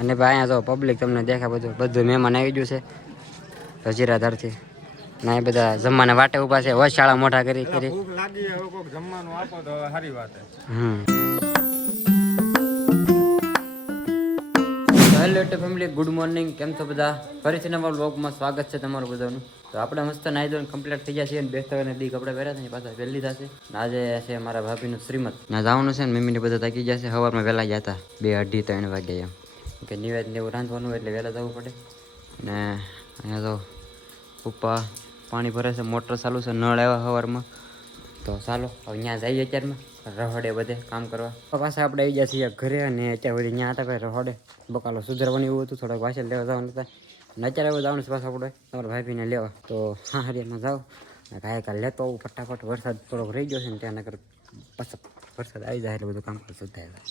અને ભાઈ અહીંયા જો પબ્લિક તમને દેખા બધું મહેમાન આવી ગયું છે હજીરાધારથી ના એ બધા જમવાના વાટે ઉભા છે શાળા મોટા કરી ભૂખ લાગી હવે કોક જમવાનું આપો તો સારી વાત hello two family, good morning. કેમ છો બધા? ફરીથી નવા વ્લોગમાં સ્વાગત છે તમારું બધાનું. તો આપણે મસ્ત નાઈ ધોઈને કમ્પ્લીટ થઈ ગયા છીએ અને બેસતા હોય દી કપડા પહેર્યા છે પાછા વહેલી થશે. આજે છે મારા ભાભીનું શ્રીમત ના જવાનું છે ને મમ્મીને બધા થાકી જશે. સવારમાં વહેલા ગયા હતા 2, 2:30, 3 વાગે એમ કે નિવેદ ને એવું રાંધવાનું એટલે વહેલા જવું પડે. ને અહીંયા તો પપ્પા પાણી ભરે છે, મોટર ચાલુ છે, નળ આવ્યા સવારમાં. તો ચાલો હવે ત્યાં જઈએ અત્યારમાં રહોડે બધે કામ કરવા. પાછા આપણે આવી ગયા છીએ ઘરે અને અત્યારે વળી ત્યાં હતા ભાઈ રહોડે બકાલો સુધારવાનું એવું હતું, થોડાક વાસણ લેવા જવાનું હતા અને અત્યારે હવે જવાનું છે પાછા આપણે તમારા ભાભીને લેવા. તો હા હરિયામાં જાઓ કાંઈ કાલ લેતો આવું ફટાફટ. વરસાદ થોડોક રહી ગયો છે ને ત્યાં નગર પાછા વરસાદ આવી જાય એટલે બધું કામ સુધારી જાય.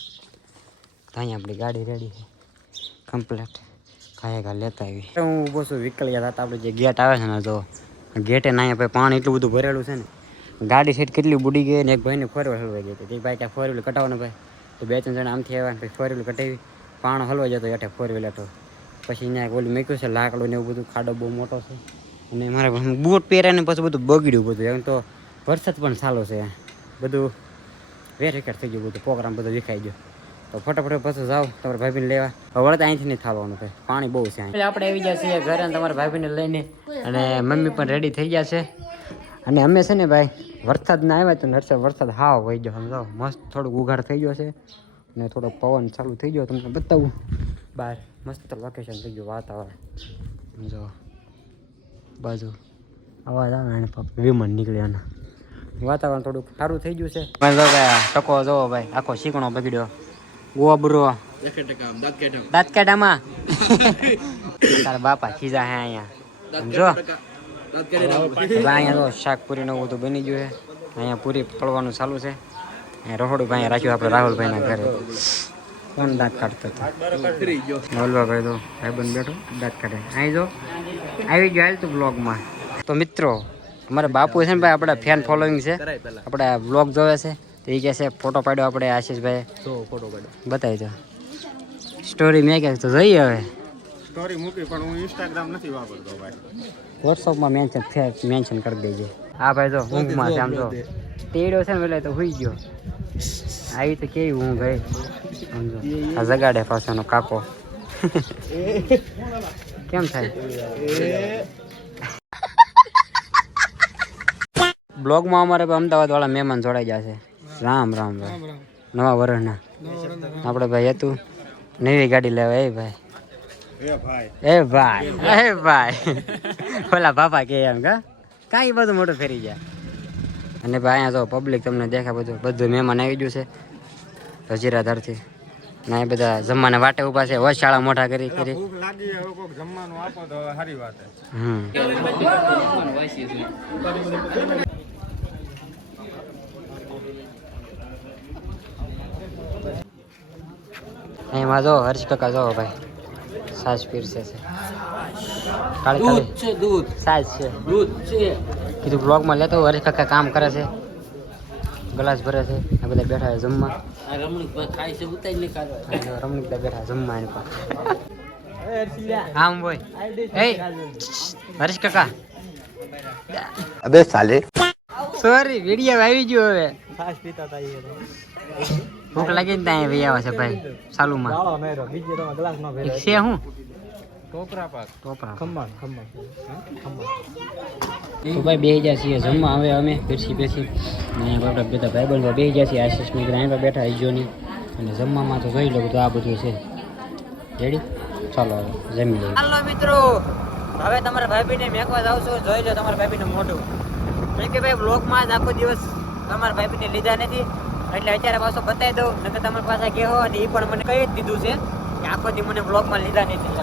તો અહીંયા આપણી ગાડી રેડી છે કમ્પ્લેટ. કાંઈ કાલ લેતા આવી હું ઊભો છું વિકલ્યા હતા આપણે જે ગેટ આવે છે ને તો ગેટે ના અહીંયા પાણી એટલું બધું ભરેલું છે ને ગાડી સીટ કેટલી બુડી ગઈ ને એક ભાઈને 4 વ્હીલ હલવાઈ ગઈ હતી. ભાઈ ત્યાં 4 વ્હીલ કટાવવાનો ભાઈ તો 2-3 જણા આમથી આવ્યા ને પછી 4 વ્હીલ કટાવી પાણો હલવાઈ જતો એટલે 4 વ્હીલ હતો. પછી અહીંયા ઓલું મૂક્યું છે લાકડું ને એવું બધું, ખાડો બહુ મોટો છે અને મારે બૂટ પહેર્યા ને પછી બધું બગડ્યું બધું. એમ તો વરસાદ પણ ચાલુ છે, બધું વેરિકેટ થઈ ગયું, બધું પ્રોગ્રામ બધો વિખાઈ ગયો. તો ફટાફટ પાછું જાઓ તમારા ભાભીને લેવા. વળતા અહીંથી નહીં થવાનું ભાઈ, પાણી બહુ છે. આપણે આવી ગયા છીએ ઘરે તમારા ભાભીને લઈને અને મમ્મી પણ રેડી થઈ ગયા છે. અને અમે છે ને ભાઈ વરસાદ ના આવ્યા તો નરસે વરસાદ હાવ વહી ગયો સમજાવો. મસ્ત થોડુંક ઉઘાડ થઈ ગયો છે ને થોડોક પવન ચાલુ થઈ ગયો. તમને બતાવું બહાર મસ્ત લોકેશન થઈ ગયું વાતાવરણ જો બાજુ અવાજ આવે એને વિમાન નીકળ્યાના વાતાવરણ થોડુંક સારું થઈ ગયું છે. ટકો જોવો ભાઈ આખો શીકણો બગડ્યો ગોબરો દાંત કાઢામાં તારા બાપા ખીજા હે અહીંયા સમજો. અહીંયા તો શાકપુરી ને બધું બની ગયું છે. અહીંયા પૂરી તળવાનું ચાલુ છે. અહીંયા રહોડું ભાઈ રાખ્યું આપણે રાહુલભાઈના ઘરે. કોણ દાંત કાઢતો હતો? મોલવાભાઈ તો ભાઈબંધ બેઠો દાંત કાઢે. અહીં જો આવી ગયો હાલ તું બ્લોગમાં. તો મિત્રો અમારા બાપુ છે ને ભાઈ આપણા ફેન ફોલોઈંગ છે, આપણા બ્લોગ જોવે છે તો એ કહે છે ફોટો પાડ્યો આપણે આશીષભાઈ. ફોટો પાડ્યો બતાવી દો સ્ટોરી મેં કહે તો જોઈએ હવે સ્ટોરી મૂકી પણ હું ઇન્સ્ટાગ્રામ નથી વાપરતો ભાઈ. વોટ્સઅપમાં મેન્શન કરી દેજે. હા ભાઈ જો ઊંઘમાં છે આમ તો તેડ્યો છે ને એટલે તો હોઈ ગયો. આવી તો કેવી ઊંઘ ભાઈ સમજો. આ જગાડે પાછળનો કાકો કેમ થાય? બ્લોગમાં અમારે અમદાવાદ વાળા મહેમાન જોડાઈ જશે. રામ રામ રામ નવા વર્ષના આપણે ભાઈ હતું નવી ગાડી લેવા. એ ભાઈ ઓલા બાપા કે એમ કાંઈ બધું મોટું ફેરી જાય. અને ભાઈ અહીંયા તો પબ્લિક તમને દેખા બધું મહેમાન આવી ગયું છે હજીરાધારથી ના એ બધા જમવાના વાટે ઉભા છે શાળા મોટા કરી ભૂખ લાગી હવે કોક જમવાનું આપો તો સારી વાત એમાં જો હર્ષ કાકા જો ભાઈ સાસ પીરસે છે. કાળી દૂધ સાસ છે કીધું બ્લોગમાં લેતો. હર્ષ કાકા કામ કરે છે, ગ્લાસ ભરે છે. આ બધા બેઠા છે જમવા. રમણીકભાઈ બેઠા જમવા એની પાસે. આમ બોય હર્ષ કાકા અબે સાલે સોરી વિડીયો આવી ગયો. હવે ભૂખ લાગી ને ત્યાં ભાઈ આવે છે ભાઈ ચાલુમાં છે હું તો ભાઈ બે ગયા છીએ જમવા. હવે અમે બેસી આપણે બધા ભાઈબંધો બે ગયા છીએ. આશીષ મિત્ર અહીંયા બેઠા ઈજોની અને જમવામાં તો જોઈ લો બધું આ બધું છે રેડી. ચાલો હવે જમી લઈએ. હાલો મિત્રો હવે તમારા ભાભીને મેકવા જાવ છો. જોઈ લો તમારા ભાભીનું મોઢું. કારણ કે ભાઈ બ્લોગમાં જ આખો દિવસ તમારા ભાભીને લીધા નથી એટલે અત્યારે પાછો બતાવી દઉં. નકર તમારી પાસે કહેવો અને એ પણ મને કહી જ દીધું છે કે આખો દી મને બ્લોગમાં લીધા નથી.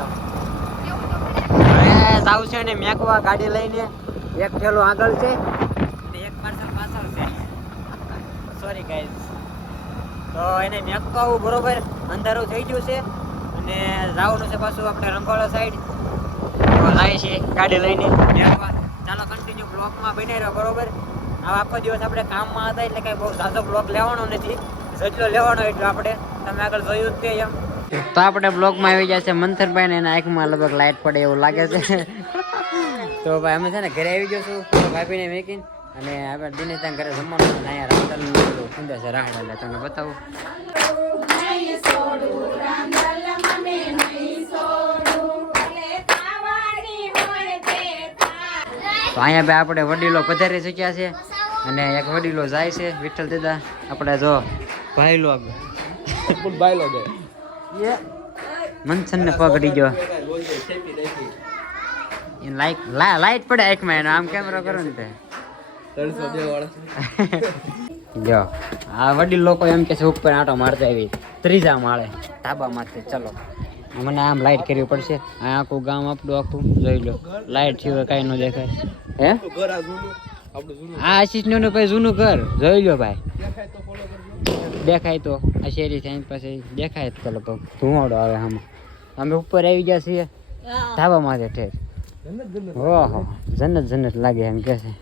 જાવ છે ને મેકવા ગાડી લઈને. એક ઠેલો આગળ છે અને એક પાર્સલ પાછળ છે. Sorry guys. તો એને મેકવા બરોબર અંધારું થઈ ગયું છે અને જવાનું છે પાછું આપણે રંગોળા સાઈડ. તો જાય છે ગાડી લઈને મેકવા. ચાલો કન્ટિન્યુ બ્લોગમાં બની રહ્યો બરોબર. આખો દિવસ આપણે કામમાં હતા એટલે કઈ બહુ ઝાઝો બ્લોગ લેવાનો નથી, જેટલો લેવાનો એટલો આપણે તમે આગળ જોયું જ તે એમ. તો આપણે બ્લોગમાં આવી જાય છે મંથનભાઈ ને એના આંખમાં લગભગ લાઈટ પડે એવું લાગે છે. તો ભાઈ અમે છે ને ઘરે આવી જશું ભાભીને મેકીને અને આપણે દિનેશ ત્યાં ઘરે જમવાનું છે ને અહીંયા રામતલનું સુંદર છે રાહડા એટલે તમને બતાવું. તો અહીંયા ભાઈ આપણે વડીલો પધારી શક્યા છે અને એક વડીલો જાય છે વિઠ્ઠલ દાદા આપણે જો ભાઈ લોગ મનસન ને પકડી ગયો લાઈટ પડે આંખમાં એનો આમ કેમેરો કરો ને તે જો આ વડીલ લોકો એમ કે છે ઉપર આંટો મારતા આવી ત્રીજા માળે ધાબામાંથી ચલો મને આમ લાઈટ કરવી પડશે આ આખું ગામ આપણું આખું જોઈ લો લાઈટ સિવાય કાંઈ ન દેખાય હે આ આશીષ નું ભાઈ જૂનું ઘર જોઈ લો ભાઈ દેખાય તો આ શેરી સાઈડ પાસે દેખાય જ ચાલો ધુમાડો આવે આમાં અમે ઉપર આવી ગયા છીએ ધાબા માથે ઠેર ઓહો જન્નત લાગે એમ કે છે.